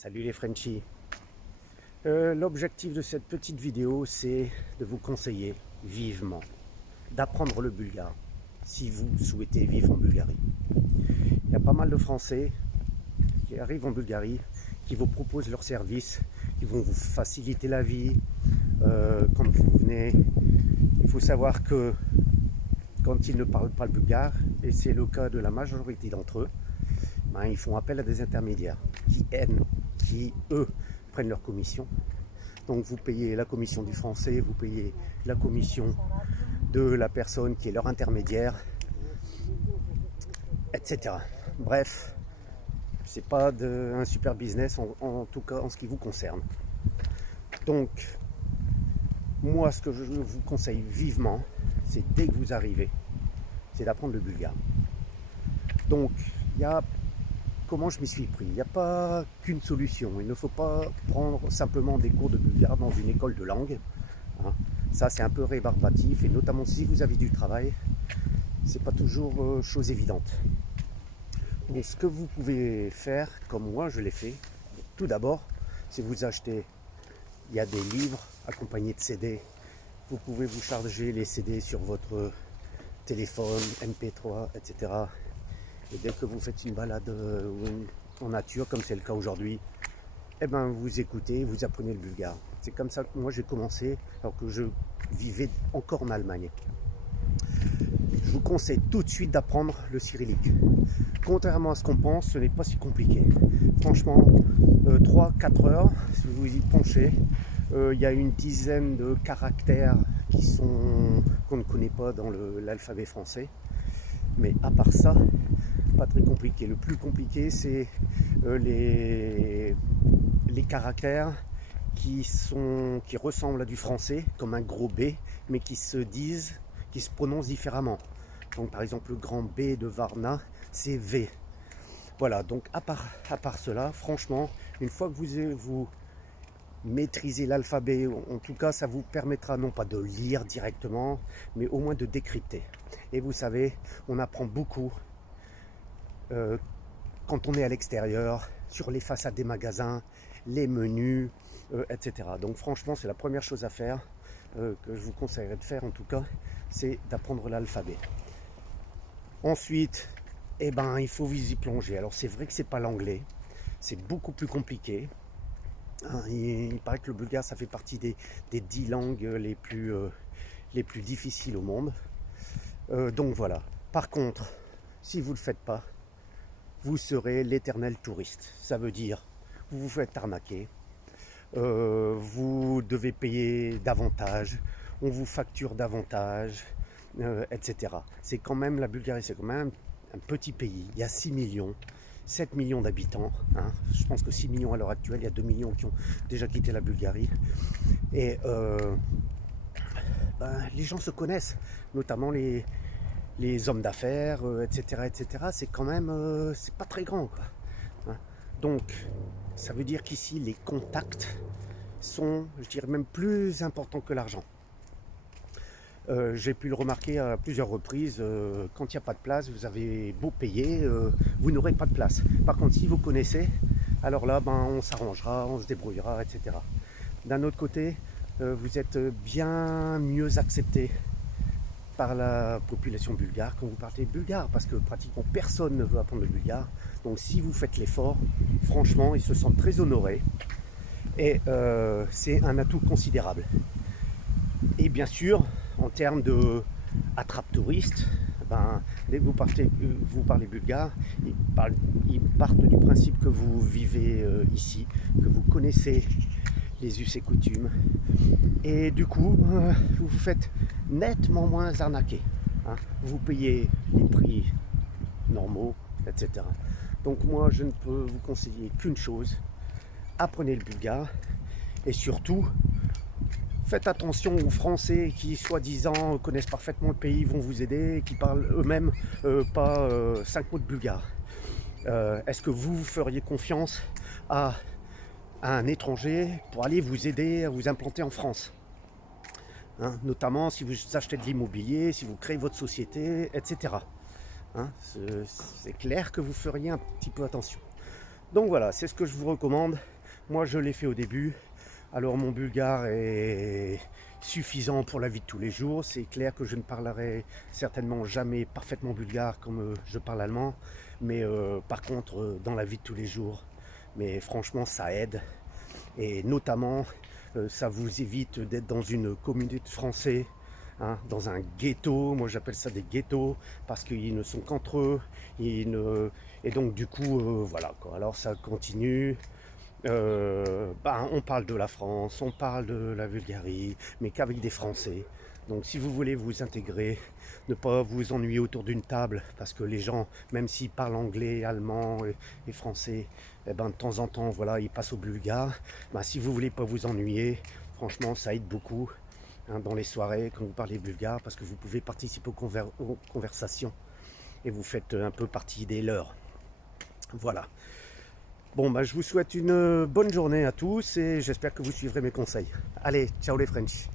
Salut les Frenchies. L'objectif de cette petite vidéo, c'est de vous conseiller vivement d'apprendre le bulgare si vous souhaitez vivre en Bulgarie. Il y a pas mal de Français qui arrivent en Bulgarie, qui vous proposent leurs services, qui vont vous faciliter la vie. Quand vous venez, il faut savoir que quand ils ne parlent pas le bulgare, et c'est le cas de la majorité d'entre eux, ils font appel à des intermédiaires qui eux prennent leur commission. Donc vous payez la commission du français, vous payez la commission de la personne qui est leur intermédiaire, etc. Bref, c'est pas un super business, en tout cas en ce qui vous concerne. Donc, moi, ce que je vous conseille vivement, c'est dès que vous arrivez, c'est d'apprendre le bulgare. Donc, il y a comment je m'y suis pris. Il n'y a pas qu'une solution. Il ne faut pas prendre simplement des cours de bulgare dans une école de langue. Ça, c'est un peu rébarbatif, et notamment si vous avez du travail, c'est pas toujours chose évidente. Donc, ce que vous pouvez faire, comme moi je l'ai fait, tout d'abord, c'est vous acheter. Il y a des livres accompagnés de CD. Vous pouvez vous charger les CD sur votre téléphone, MP3, etc. Et dès que vous faites une balade en nature, comme c'est le cas aujourd'hui, vous écoutez, vous apprenez le bulgare. C'est comme ça que moi j'ai commencé, alors que je vivais encore en Allemagne. Je vous conseille tout de suite d'apprendre le cyrillique. Contrairement à ce qu'on pense, ce n'est pas si compliqué. Franchement, 3-4 heures, si vous y penchez, il y a une dizaine de caractères qu'on ne connaît pas dans l'alphabet français. Mais à part ça, pas très compliqué. Le plus compliqué, c'est les caractères qui ressemblent à du français, comme un gros B, mais qui se prononcent différemment. Donc par exemple, le grand B de Varna, c'est V. Voilà, donc à part cela, franchement, une fois que vous maîtrisez l'alphabet, en tout cas, ça vous permettra non pas de lire directement, mais au moins de décrypter. Et vous savez, on apprend beaucoup quand on est à l'extérieur, sur les façades des magasins, les menus, etc. Donc franchement, c'est la première chose à faire, que je vous conseillerais de faire en tout cas, c'est d'apprendre l'alphabet. Ensuite, il faut vous y plonger. Alors c'est vrai que c'est pas l'anglais, c'est beaucoup plus compliqué. Il paraît que le bulgare, ça fait partie des 10 langues les plus difficiles au monde. Donc voilà. Par contre, si vous ne le faites pas, vous serez l'éternel touriste. Ça veut dire, vous vous faites arnaquer, vous devez payer davantage, on vous facture davantage, etc. C'est quand même, la Bulgarie, c'est quand même un petit pays. Il y a 6 millions, 7 millions d'habitants. Je pense que 6 millions à l'heure actuelle, il y a 2 millions qui ont déjà quitté la Bulgarie. Et les gens se connaissent, notamment les hommes d'affaires, etc., etc. C'est quand même, c'est pas très grand, quoi. Donc, ça veut dire qu'ici, les contacts sont, je dirais même plus importants que l'argent. J'ai pu le remarquer à plusieurs reprises, quand il n'y a pas de place, vous avez beau payer, vous n'aurez pas de place. Par contre, si vous connaissez, alors là, on s'arrangera, on se débrouillera, etc. D'un autre côté, vous êtes bien mieux accepté par la population bulgare quand vous parlez bulgare, parce que pratiquement personne ne veut apprendre le bulgare. Donc si vous faites l'effort, franchement, ils se sentent très honorés, et c'est un atout considérable. Et bien sûr, en termes de attrape dès que vous parlez bulgare, ils partent du principe que vous vivez ici, que vous connaissez les us et coutumes, et du coup, vous vous faites nettement moins arnaquer. Vous payez les prix normaux, etc. Donc moi, je ne peux vous conseiller qu'une chose: apprenez le bulgare, et surtout, faites attention aux Français qui, soi-disant, connaissent parfaitement le pays, vont vous aider, qui parlent eux-mêmes pas 5 mots de bulgare. Est-ce que vous feriez confiance à un étranger pour aller vous aider à vous implanter en France? Notamment si vous achetez de l'immobilier, si vous créez votre société, etc. C'est clair que vous feriez un petit peu attention. Donc voilà, c'est ce que je vous recommande. Moi, je l'ai fait au début. Alors mon bulgare est suffisant pour la vie de tous les jours. C'est clair que je ne parlerai certainement jamais parfaitement bulgare comme je parle allemand. Mais par contre, dans la vie de tous les jours, mais franchement, ça aide. Et notamment, ça vous évite d'être dans une communauté de Français, hein, dans un ghetto. Moi, j'appelle ça des ghettos parce qu'ils ne sont qu'entre eux. Et donc, du coup, voilà quoi. Alors, ça continue. On parle de la France, on parle de la Bulgarie, mais qu'avec des Français. Donc si vous voulez vous intégrer, ne pas vous ennuyer autour d'une table, parce que les gens, même s'ils parlent anglais, allemand et français, eh ben, de temps en temps, voilà, ils passent au bulgare. Ben, si vous voulez pas vous ennuyer, franchement, ça aide beaucoup, hein, dans les soirées quand vous parlez bulgare, parce que vous pouvez participer aux conversations et vous faites un peu partie des leurs. Voilà. Bon, bah, je vous souhaite une bonne journée à tous et j'espère que vous suivrez mes conseils. Allez, ciao les French.